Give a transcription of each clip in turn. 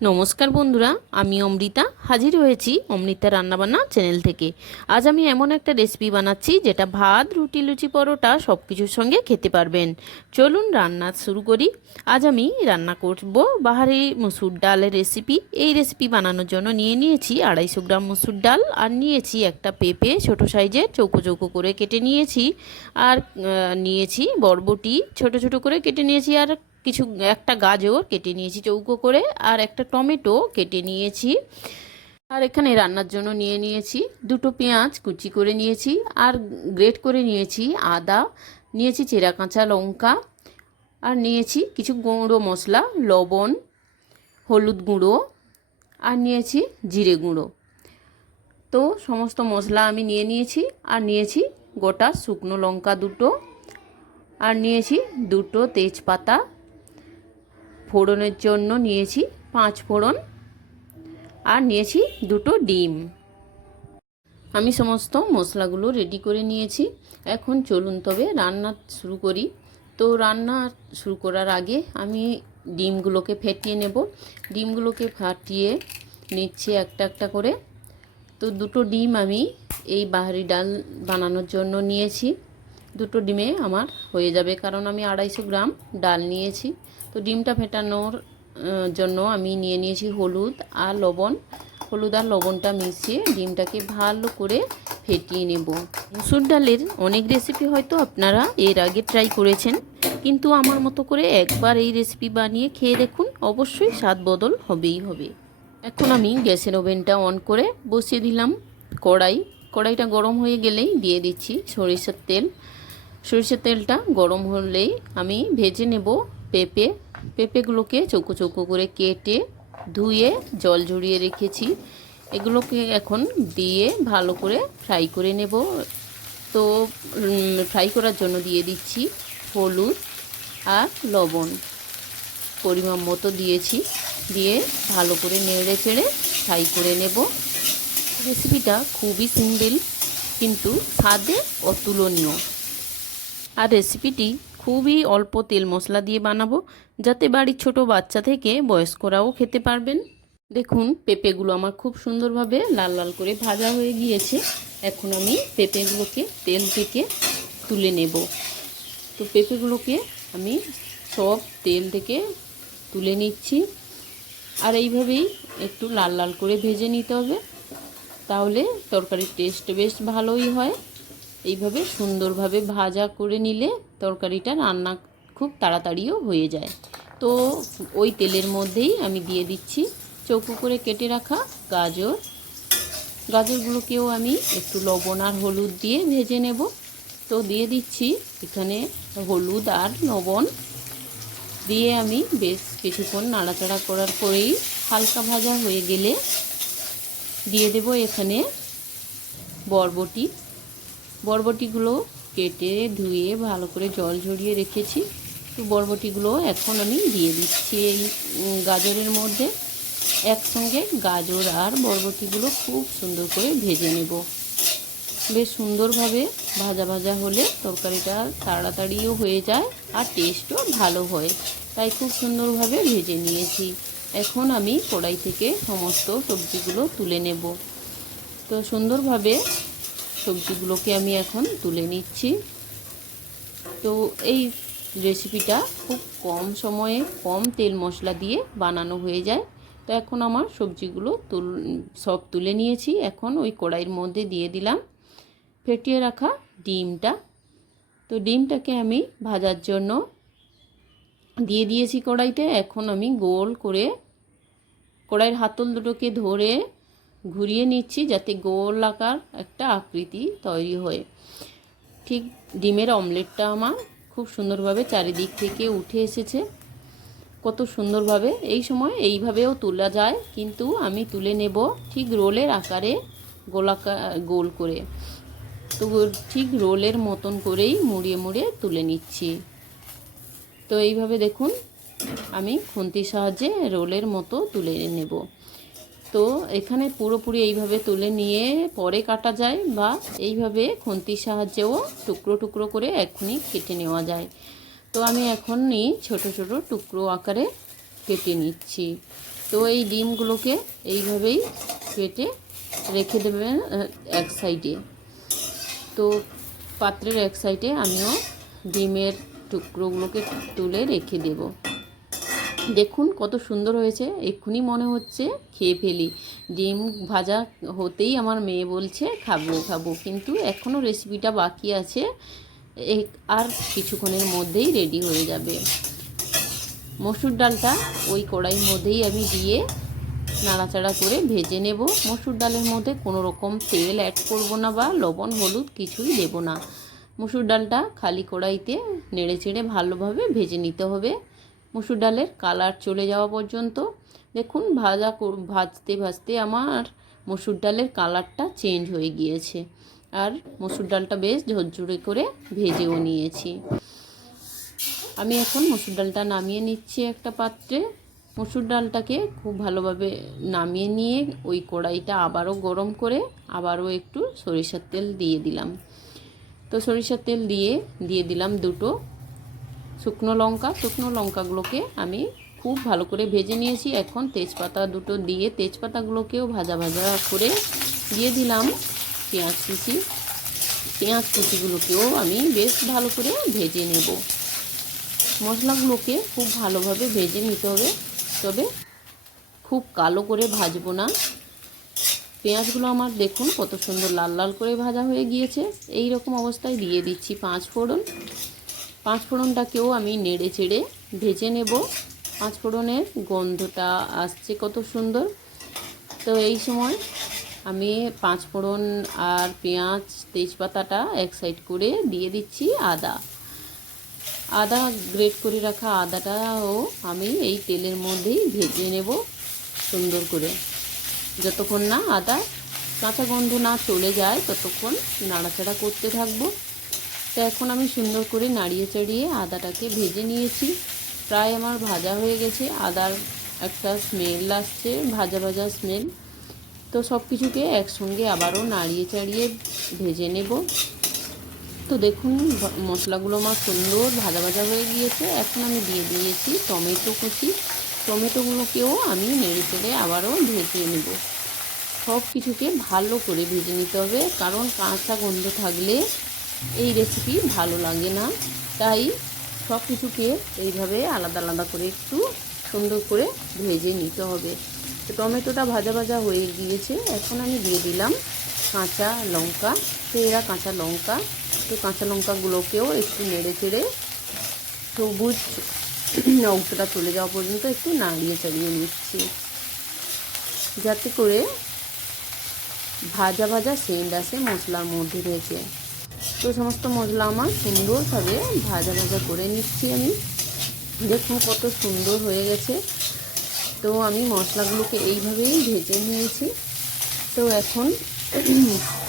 নমস্কার বন্ধুরা, আমি অমৃতা হাজির হয়েছি অমৃতা রান্নাবান্না চ্যানেল থেকে। আজ আমি এমন একটা রেসিপি বানাচ্ছি যেটা ভাত, রুটি, লুচি, পরোটা সব কিছুর সঙ্গে খেতে পারবেন। চলুন রান্না শুরু করি। আজ আমি রান্না করব বাহারি মসুর ডালের রেসিপি। এই রেসিপি বানানোর জন্য নিয়েছি 250 গ্রাম মসুর ডাল, আর নিয়েছি একটা পেঁপে ছোট সাইজের চৌকো চৌকো করে কেটে নিয়েছি, আর নিয়েছি বরবটি ছোট ছোট করে কেটে নিয়েছি, আর একটা গাজর কেটে নিয়েছি চৌকো করে, আর একটা টমেটো কেটে নিয়েছি। আর এখানে রান্নার জন্য নিয়েছি দুটো পেঁয়াজ কুচি করে নিয়েছি, আর গ্রেট করে নিয়েছি আদা, নিয়েছি চেরা কাঁচা লঙ্কা, আর নিয়েছি কিছু গুঁড়ো মশলা, লবণ, হলুদ গুঁড়ো, আর নিয়েছি জিরে গুঁড়ো। তো সমস্ত মশলা আমি নিয়েছি, আর নিয়েছি গোটা শুকনো লঙ্কা দুটো, আর নিয়েছি দুটো তেজপাতা, ফোড়নের জন্য নিয়েছি 5 ফোড়ন, আর নিয়েছি দুটো ডিম। আমি সমস্ত মশলাগুলো রেডি করে নিয়েছি। এখন চলুন তবে রান্না শুরু করি। তো রান্না শুরু করার আগে আমি ডিমগুলোকে ফেটিয়ে নেব। ডিমগুলোকে ফাটিয়ে নিচ্ছি একটা একটা করে। তো দুটো ডিম আমি এই বাহারি ডাল বানানোর জন্য নিয়েছি। দুটো ডিমে আমার হয়ে যাবে, কারণ আমি 250 গ্রাম ডাল নিয়েছি। তো ডিমটা ফেটানোর জন্য আমি নিয়েছি হলুদ আর লবণ। হলুদ আর লবণটা মিশিয়ে ডিমটাকে ভালো করে ফেটিয়ে নেব। মসুর ডালের অনেক রেসিপি হয়তো আপনারা এর আগে ট্রাই করেছেন, কিন্তু আমার মতো করে একবার এই রেসিপি বানিয়ে খেয়ে দেখুন, অবশ্যই স্বাদ বদল হবেই হবে। এখন আমি গ্যাসের ওভেনটা অন করে বসিয়ে দিলাম কড়াইটা গরম হয়ে গেলেই দিয়ে দিচ্ছি সরিষার তেল। সরিষার তেলটা গরম হলেই আমি ভেজে নেব পেঁপেগুলোকে চৌকো চৌকো করে কেটে ধুয়ে জল ঝরিয়ে রেখেছি। এগুলোকে এখন দিয়ে ভালো করে ফ্রাই করে নেব। তো ফ্রাই করার জন্য দিয়ে দিচ্ছি হলুদ আর লবণ, পরিমাণ মতো দিয়েছি। দিয়ে ভালো করে নেড়ে চেড়ে ফ্রাই করে নেব। রেসিপিটা খুবই সিম্পল, কিন্তু স্বাদে অতুলনীয়। আর রেসিপিটি খুবই অল্প তেল মশলা দিয়ে বানাবো, যাতে বাড়ির ছোট বাচ্চা থেকে বয়স্করাও খেতে পারবেন। দেখুন পেঁপেগুলো আমার খুব সুন্দরভাবে লাল লাল করে ভাজা হয়ে গিয়েছে। এখন আমি পেঁপেগুলোকে তেল থেকে তুলে নেব। তো পেঁপেগুলোকে আমি সব তেল থেকে তুলে নিচ্ছি, আর এইভাবেই একটু লাল লাল করে ভেজে নিতে হবে, তাহলে তরকারির টেস্ট বেশ ভালোই হয়। এইভাবে সুন্দরভাবে ভাজা করে নিলে তরকারিটা রান্না খুব তাড়াতাড়িও হয়ে যায়। তো ওই তেলের মধ্যেই আমি দিয়ে দিচ্ছি চৌকো করে কেটে রাখা গাজরগুলোকেও আমি একটু লবণ আর হলুদ দিয়ে ভেজে নেব। তো দিয়ে দিচ্ছি এখানে হলুদ আর লবণ দিয়ে আমি বেশ কিছুক্ষণ নাড়াচাড়া করার পরেই হালকা ভাজা হয়ে গেলে দিয়ে দেব এখানে বরবটিগুলো কেটে ধুয়ে ভালো করে জল ঝরিয়ে রেখেছি। তো বরবটিগুলো এখন আমি দিয়ে দিচ্ছি এই গাজরের মধ্যে। একসঙ্গে গাজর আর বরবটিগুলো খুব সুন্দর করে ভেজে নেব। বেশ সুন্দরভাবে ভাজা ভাজা হলে তরকারিটা তাড়াতাড়িও হয়ে যায় আর টেস্টও ভালো হয়, তাই খুব সুন্দরভাবে ভেজে নিয়েছি। এখন আমি কড়াই থেকে সমস্ত সবজিগুলো তুলে নেব। তো সুন্দরভাবে সবজিগুলোকে আমি এখন তুলে নিচ্ছি। তো এই রেসিপিটা খুব কম সময়ে কম তেল মশলা দিয়ে বানানো হয়ে যায়। তো এখন আমার সবজিগুলো সব তুলে নিয়েছি। এখন ওই কড়াইয়ের মধ্যে দিয়ে দিলাম ফেটিয়ে রাখা ডিমটা। তো ডিমটাকে আমি ভাজার জন্য দিয়ে দিয়েছি কড়াইতে। এখন আমি গোল করে কড়াইয়ের হাতল দুটোকে ধরে ঘুরিয়ে নিচ্ছি, যাতে গোল আকার একটা আকৃতি তৈরি হয়। ঠিক ডিমের অমলেটটা আমার খুব সুন্দরভাবে চারিদিক থেকে উঠে এসেছে, কত সুন্দরভাবে। এই সময় এইভাবেও তোলা যায়, কিন্তু আমি তুলে নেব ঠিক রোলের আকারে গোল করে। তো ঠিক রোলের মতন করেই মুড়িয়ে মুড়িয়ে তুলে নিচ্ছি। তো এইভাবে দেখুন আমি খুন্তির সাহায্যে রোলের মতো তুলে নেব। তো এখানে পুরোপুরি এইভাবে তুলে নিয়ে পরে কাটা যায়, বা এইভাবে খুন্তির সাহায্যেও টুকরো টুকরো করে এক্ষুনি কেটে নেওয়া যায়। তো আমি এখনই ছোট ছোট টুকরো আকারে কেটে নিচ্ছি। তো এই ডিমগুলোকে এইভাবেই কেটে রেখে দেবেন এক সাইডে। তো পাত্রের এক সাইডে আমিও ডিমের টুকরোগুলোকে তুলে রেখে দেব। দেখুন কত সুন্দর হয়েছে, এক্ষুনি মনে হচ্ছে খেয়ে ফেলি। ডিম ভাজা হতেই আমার মেয়ে বলছে খাবো খাবো, কিন্তু এখনও রেসিপিটা বাকি আছে, আর কিছুক্ষণের মধ্যেই রেডি হয়ে যাবে। মসুর ডালটা ওই কড়াইয়ের মধ্যেই আমি দিয়ে নাড়াচাড়া করে ভেজে নেব। মসুর ডালের মধ্যে কোনো রকম তেল অ্যাড করব না বা লবণ হলুদ কিছুই দেব না। মসুর ডালটা খালি কড়াইতে নেড়ে চেড়ে ভালোভাবে ভেজে নিতে হবে, মসুর ডালের কালার চলে যাওয়া পর্যন্ত। দেখুন ভাজতে ভাজতে আমার মসুর ডালের কালারটা চেঞ্জ হয়ে গিয়েছে, আর মসুর ডালটা বেশ ঝরঝরে করে ভেজেও নিয়েছি। আমি এখন মসুর ডালটা নামিয়ে নিচ্ছি একটা পাত্রে। মসুর ডালটাকে খুব ভালোভাবে নামিয়ে নিয়ে ওই কড়াইটা আবারও গরম করে আবারও একটু সরিষার তেল দিয়ে দিলাম। তো সরিষার তেল দিয়ে দিলাম দুটো শুকনো লঙ্কা। শুকনো লঙ্কাগুলোকে আমি খুব ভালো করে ভেজে নিয়েছি। এখন তেজপাতা দুটো দিয়ে তেজপাতাগুলোকেও ভাজা ভাজা করে দিয়ে দিলাম পেঁয়াজ কুচি। পেঁয়াজ কুচিগুলোকেও আমি বেশ ভালো করে ভেজে নেব। মশলাগুলোকে খুব ভালোভাবে ভেজে নিতে হবে, তবে খুব কালো করে ভাজবো না। পেঁয়াজগুলো আমার দেখুন কত সুন্দর লাল লাল করে ভাজা হয়ে গিয়েছে। এই রকম অবস্থায় দিয়ে দিচ্ছি পাঁচ ফোড়ন। পাঁচ ফোড়নটাকেও আমি নেড়ে চেড়ে ভেজে নেব। পাঁচ ফোড়নের গন্ধটা আসছে কত সুন্দর। তো এই সময় আমি পাঁচ ফোড়ন আর পেঁয়াজ তেজপাতাটা এক সাইড করে দিয়ে দিচ্ছি আদা গ্রেট করে রাখা আদাটাও আমি এই তেলের মধ্যেই ভেজে নেব সুন্দর করে, যতক্ষণ না আদা কাঁচা গন্ধ না চলে যায় ততক্ষণ নাড়াচাড়া করতে থাকবো। তো এখন আমি সুন্দর করে নাড়িয়ে চাড়িয়ে আদাটাকে ভেজে নিয়েছি। প্রায় আমার ভাজা হয়ে গেছে, আদার একটা স্মেল আসছে, ভাজা ভাজা স্মেল। তো সব কিছুকে একসঙ্গে আবারও নাড়িয়ে চাড়িয়ে ভেজে নেব। তো দেখুন মশলাগুলো আমার সুন্দর ভাজা ভাজা হয়ে গিয়েছে। এখন আমি দিয়ে দিয়েছি টমেটো কুচি। টমেটোগুলোকেও আমি নেড়ে চেড়ে আবারও ভেজে নেব। সব কিছুকে ভালো করে ভেজে নিতে হবে, কারণ কাঁচা গন্ধ থাকলে এই রেসিপি ভালো লাগে না। তাই সব কিছুকে এইভাবে আলাদা আলাদা করে একটু সুন্দর করে ভেজে নিতে হবে। তো টমেটোটা ভাজা ভাজা হয়ে গিয়েছে। এখন আমি দিয়ে দিলাম কাঁচা লঙ্কা, চেরা কাঁচা লঙ্কা। তো কাঁচা লঙ্কাগুলোকেও একটু নেড়ে চেড়ে সবুজ অংশটা চলে যাওয়া পর্যন্ত একটু নাড়িয়ে চাড়িয়ে নিচ্ছি, যাতে করে ভাজা ভাজা সেন্ট আসে মশলার মধ্যে থেকে। তো সমস্ত মশলা আমার সুন্দরভাবে ভাজা ভাজা করে নিচ্ছি আমি। দেখুন কত সুন্দর হয়ে গেছে। তো আমি মশলাগুলোকে এইভাবেই ভেজে নিয়েছি। তো এখন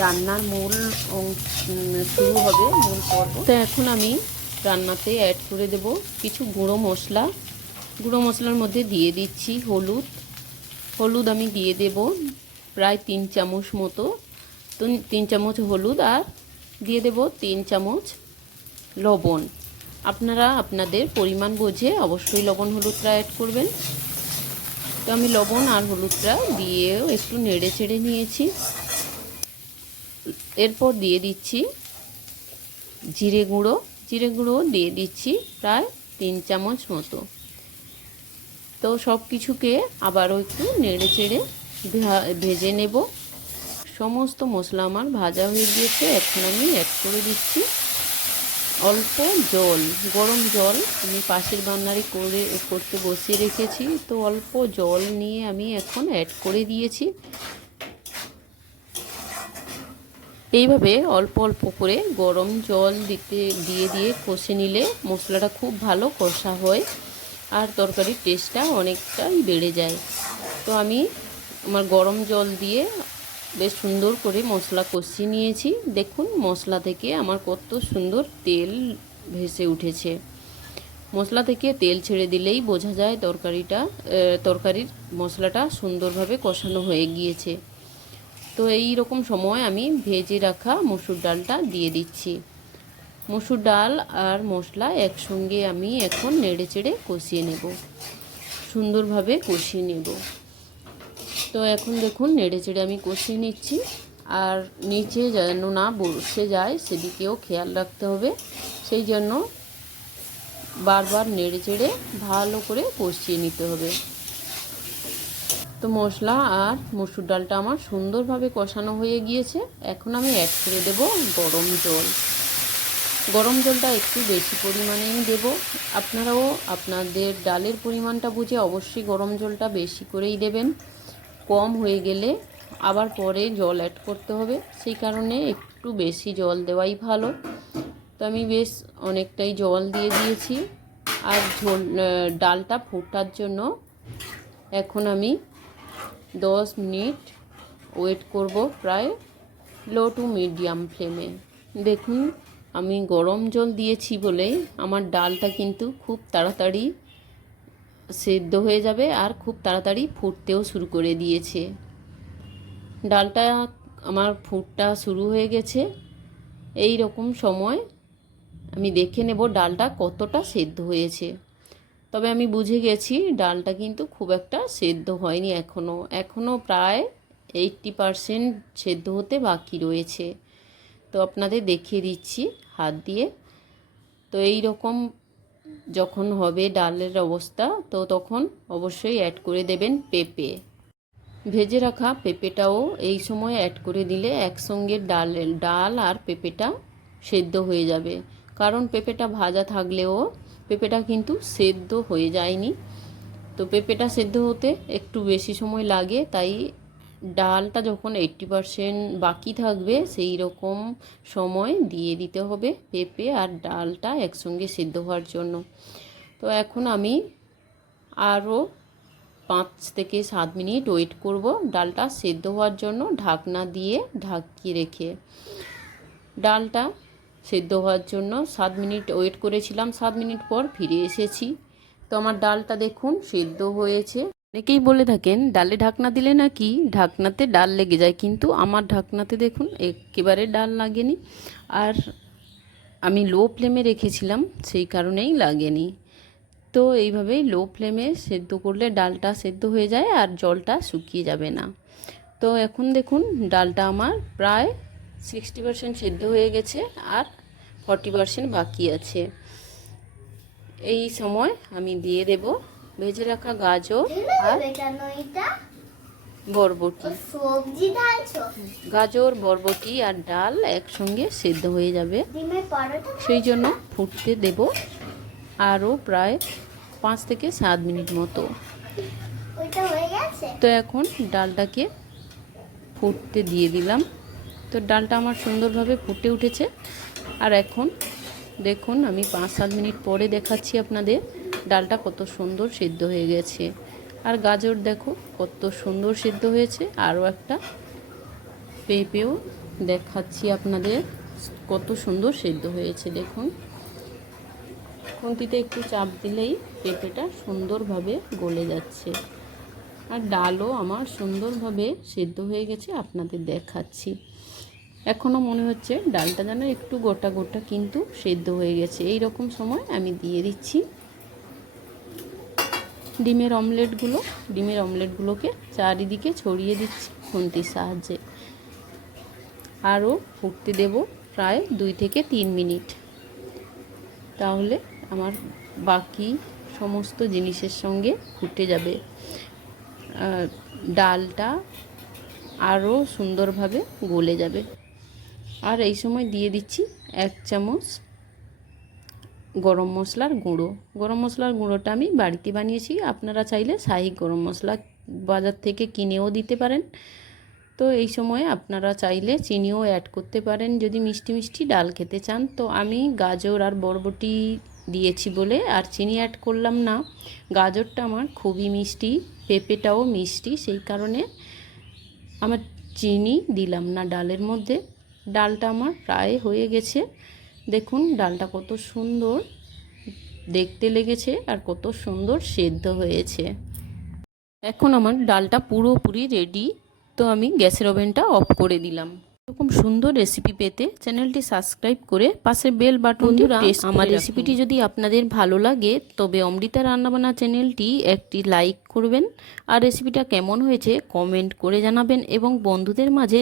রান্নার মূল শুরু হবে, মূল পর্ব। তো এখন আমি রান্নাতে অ্যাড করে দেব কিছু গুঁড়ো মশলা। গুঁড়ো মশলার মধ্যে দিয়ে দিচ্ছি হলুদ আমি দিয়ে দেব প্রায় 3 চামচ মতো। তো 3 চামচ হলুদ, আর দিয়ে দেব 3 চামচ লবণ। আপনারা আপনাদের পরিমাণ বুঝে অবশ্যই লবণ হলুদটা অ্যাড করবেন। তো আমি লবণ আর হলুদটা দিয়েও একটু নেড়ে চেড়ে নিয়েছি। এরপর দিয়ে দিচ্ছি জিরে গুঁড়ো দিয়ে দিচ্ছি প্রায় 3 চামচ মতো। তো সব কিছুকে আবারও একটু নেড়ে চেড়ে ভেজে নেব। সমস্ত মশলা আমার ভাজা হয়ে গিয়েছে। এখন আমি অ্যাড করে দিচ্ছি অল্প জল, গরম জল। আমি পাশের বান্নারি করতে বসিয়ে রেখেছি, তো অল্প জল নিয়ে আমি এখন অ্যাড করে দিয়েছি। এইভাবে অল্প অল্প করে গরম জল দিয়ে কষে নিলে মশলাটা খুব ভালো কষা হয়, আর তরকারির টেস্টটা অনেকটাই বেড়ে যায়। তো আমি আমার গরম জল দিয়ে বেশ সুন্দর করে মশলা কষিয়ে নিয়েছি। দেখুন মশলা থেকে আমার কত সুন্দর তেল ভেসে উঠেছে। মশলা থেকে তেল ছেড়ে দিলেই বোঝা যায় তরকারির মশলাটা সুন্দরভাবে কষানো হয়ে গিয়েছে। তো এই রকম সময় আমি ভেজে রাখা মসুর ডালটা দিয়ে দিচ্ছি। মসুর ডাল আর মশলা একসঙ্গে আমি এখন নেড়ে চেড়ে কষিয়ে নেব। সুন্দরভাবে কষিয়ে নেব। তো এখন দেখুন নেড়ে চেড়ে আমি কষিয়ে নিচ্ছি, আর নিচে যেন না বসে যায় সেদিকেও খেয়াল রাখতে হবে, সেই জন্য বারবার নেড়ে চেড়ে ভালো করে কষিয়ে নিতে হবে। তো মশলা আর মসুর ডালটা আমার সুন্দরভাবে কষানো হয়ে গিয়েছে। এখন আমি অ্যাড করে দেব গরম জল। গরম জলটা একটু বেশি পরিমাণেই দেব। আপনারাও আপনাদের ডালের পরিমাণটা বুঝে অবশ্যই গরম জলটা বেশি করেই দেবেন। কম হয়ে গেলে আবার পরে জল অ্যাড করতে হবে, সেই কারণে একটু বেশি জল দেওয়াই ভালো। তো আমি বেশ অনেকটাই জল দিয়ে দিয়েছি। আর ডালটা ফোটার জন্য এখন আমি 10 মিনিট ওয়েট করব, প্রায় লো টু মিডিয়াম ফ্লেমে। দেখুন আমি গরম জল দিয়েছি বলে আমার ডালটা কিন্তু খুব তাড়াতাড়ি সেদ্ধ হয়ে যাবে আর খুব তাড়াতাড়ি ফুটতেও শুরু করে দিয়েছে। ডালটা আমার ফুটটা শুরু হয়ে গেছে। এই রকম সময় আমি দেখে নেব ডালটা কতটা সেদ্ধ হয়েছে। তবে আমি বুঝে গেছি ডালটা কিন্তু খুব একটা সেদ্ধ হয়নি, এখনও প্রায় 80% সেদ্ধ হতে বাকি রয়েছে। তো আপনাদের দেখিয়ে দিচ্ছি হাত দিয়ে। তো এই রকম যখন হবে ডালের অবস্থা, তো তখন অবশ্যই অ্যাড করে দেবেন পেঁপে। ভেজে রাখা পেঁপেটাও এই সময় অ্যাড করে দিলে একসঙ্গে ডাল আর পেঁপেটা সেদ্ধ হয়ে যাবে। কারণ পেঁপেটা ভাজা থাকলেও পেঁপেটা কিন্তু সেদ্ধ হয়ে যায়নি। তো পেঁপেটা সেদ্ধ হতে একটু বেশি সময় লাগে, তাই ডালটা যখন 80% বাকি থাকবে সেই রকম সময় দিয়ে দিতে হবে পেঁপে আর ডালটা একসঙ্গে সেদ্ধ হওয়ার জন্য। তো এখন আমি আরও 5 থেকে 7 মিনিট ওয়েট করব ডালটা সেদ্ধ হওয়ার জন্য, ঢাকনা দিয়ে ঢাকিয়ে রেখে। ডালটা সেদ্ধ হওয়ার জন্য 7 মিনিট ওয়েট করেছিলাম, 7 মিনিট পর ফিরে এসেছি। তো আমার ডালটা দেখুন সেদ্ধ হয়েছে। অনেকেই বলে থাকেন ডালে ঢাকনা দিলে নাকি ঢাকনাতে ডাল লেগে যায়, কিন্তু আমার ঢাকনাতে দেখুন একেবারে ডাল লাগেনি। আর আমি লো ফ্লেমে রেখেছিলাম, সেই কারণেই লাগেনি। তো এইভাবেই লো ফ্লেমে সেদ্ধ করলে ডালটা সেদ্ধ হয়ে যায় আর জলটা শুকিয়ে যাবে না। তো এখন দেখুন ডালটা আমার প্রায় 60% সেদ্ধ হয়ে গেছে আর 40% বাকি আছে। এই সময় আমি দিয়ে দেব ভেজে রাখা গাজর আর বরবটি। গাজর, বরবটি আর ডাল একসঙ্গে সেদ্ধ হয়ে যাবে, সেই জন্য ফুটতে দেব আরও প্রায় 5 থেকে 7 মিনিট মতো। তো এখন ডালটাকে ফুটতে দিয়ে দিলাম। তো ডালটা আমার সুন্দরভাবে ফুটে উঠেছে। আর এখন দেখুন আমি 5-7 মিনিট পরে দেখাচ্ছি আপনাদের ডালটা কত সুন্দর সিদ্ধ হয়ে গেছে। আর গাজর দেখো কত সুন্দর সিদ্ধ হয়েছে। আরও একটা পেঁপেও দেখাচ্ছি আপনাদের কত সুন্দর সিদ্ধ হয়েছে। দেখুন খুন্তিতে একটু চাপ দিলেই পেঁপেটা সুন্দরভাবে গলে যাচ্ছে। আর ডালও আমার সুন্দরভাবে সিদ্ধ হয়ে গেছে, আপনাদের দেখাচ্ছি। এখনও মনে হচ্ছে ডালটা যেন একটু গোটা গোটা, কিন্তু সিদ্ধ হয়ে গেছে। এই রকম সময় আমি দিয়ে দিচ্ছি ডিমের অমলেটগুলোকে চারিদিকে ছড়িয়ে দিচ্ছি খুন্তির সাহায্যে। আরও ফুটতে দেব প্রায় 2 থেকে 3 মিনিট। তাহলে আমার বাকি সমস্ত জিনিসের সঙ্গে ফুটে যাবে, ডালটা আরও সুন্দরভাবে গলে যাবে। আর এই সময় দিয়ে দিচ্ছি 1 চামচ গরম মশলার গুঁড়ো। গরম মশলার গুঁড়োটা আমি বাড়িতে বানিয়েছি, আপনারা চাইলে শাহি গরম মশলা বাজার থেকে কিনেও দিতে পারেন। তো এই সময় আপনারা চাইলে চিনিও অ্যাড করতে পারেন যদি মিষ্টি মিষ্টি ডাল খেতে চান। তো আমি গাজর আর বরবটি দিয়েছি বলে আর চিনি অ্যাড করলাম না। গাজরটা আমার খুবই মিষ্টি, পেঁপেটাও মিষ্টি, সেই কারণে আমার চিনি দিলাম না ডালের মধ্যে। ডালটা আমার প্রায় হয়ে গেছে। দেখুন ডালটা কত সুন্দর দেখতে লেগেছে আর কত সুন্দর সেদ্ধ হয়েছে। এখন আমার ডালটা পুরোপুরি রেডি। তো আমি গ্যাসের ওভেনটা অফ করে দিলাম। এরকম সুন্দর রেসিপি পেতে চ্যানেলটি সাবস্ক্রাইব করে পাশের বেল বাটনটি প্রেস করে আমার রেসিপিটি যদি আপনাদের ভালো লাগে তবে অমৃতা রান্নাবান্না চ্যানেলটি একটি লাইক করবেন আর রেসিপিটা কেমন হয়েছে কমেন্ট করে জানাবেন এবং বন্ধুদের মাঝে